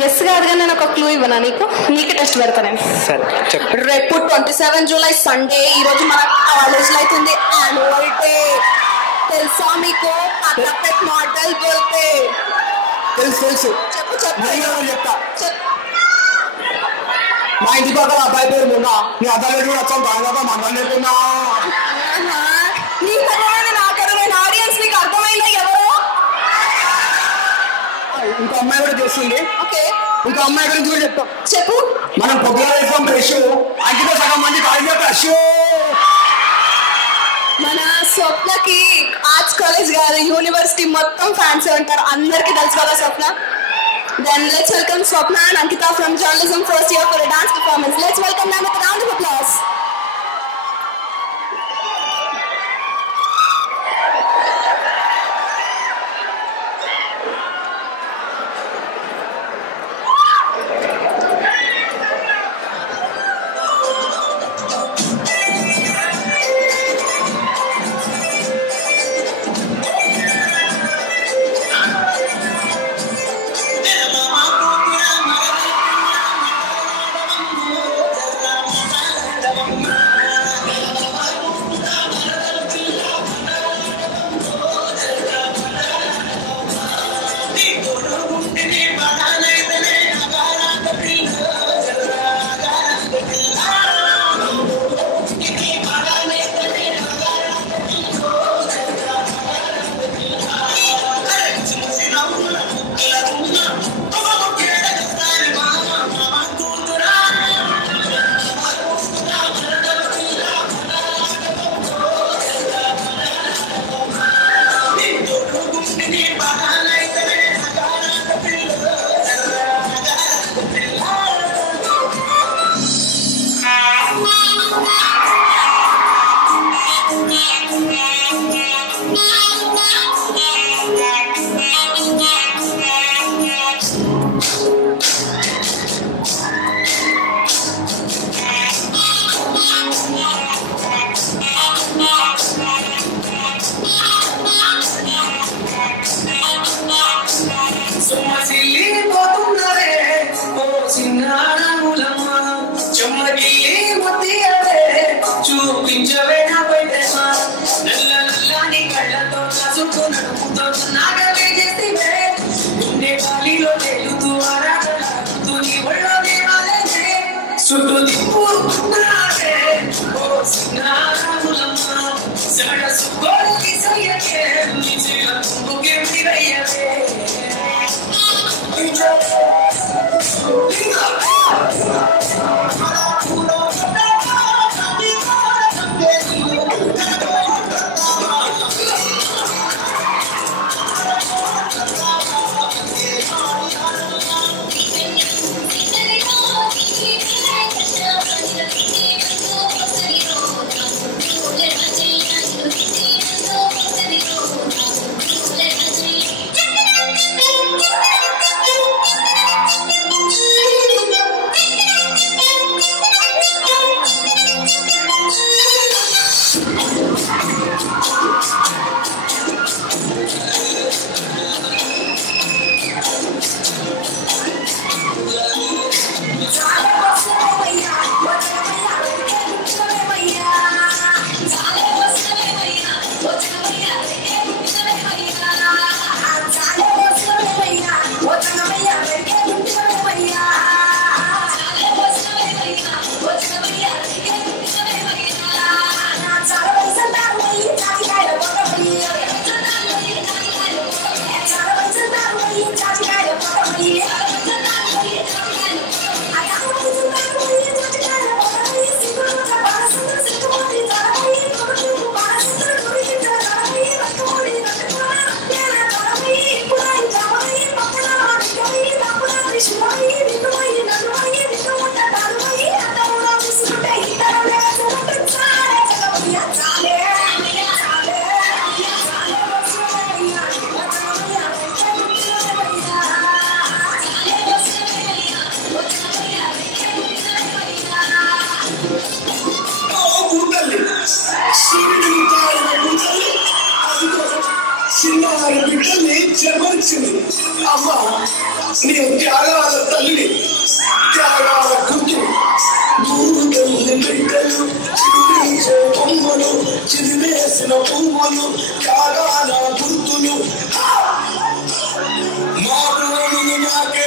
Guess కాదు కానీ నేను ఒక క్లూ ఇవ్వనా నీకే టెస్ట్ పెడతాను. సరే చెప్పు. రేపు 27 జూలై సండే. ఈ రోజు మన కాలేజ్ లో అవుతుంది యాన్యువల్ డే. తెలుసా మీకు పర్ఫెక్ట్ మోడల్ బోల్తే? తెలుసు. చెప్పు చెప్పు చెప్తా. మా ఇంటి పక్కన అబ్బాయి పేరు మొన్న నీ అబ్బాయి కూడా వచ్చాం బాగా మాట్లాడుకున్నా. నీకు అర్థమైంది, నాకు అర్థమైంది. ఆడియన్స్ నీకు అర్థమైందా ఎవరు? ఇంకో అమ్మాయి కూడా చేస్తుంది. ఓకే, ఇంకో అమ్మాయి గురించి కూడా చెప్తాం. చెప్పు. మనం పొద్దున వేసాం బ్రష్, అంకిత సగం మంది కాలేజ్ బ్రష్. మన స్వప్నకి ఆర్ట్స్ కాలేజ్ కాదు, యూనివర్సిటీ మొత్తం ఫ్యాన్స్ ఉంటారు. అందరికి తెలుసు కదా స్వప్న. Then let's welcome Swapna and Ankita from journalism first year for a dance performance. Let's welcome them with a round of applause. త్యాగాల తల్లి త్యాగాల గుర్తు దూరుకెళ్ళి బిడ్డలు చిరువేసే బొమ్మలు చిరివేసిన పువ్వులు త్యాగాల గుర్తులు మా భూమిని మాకే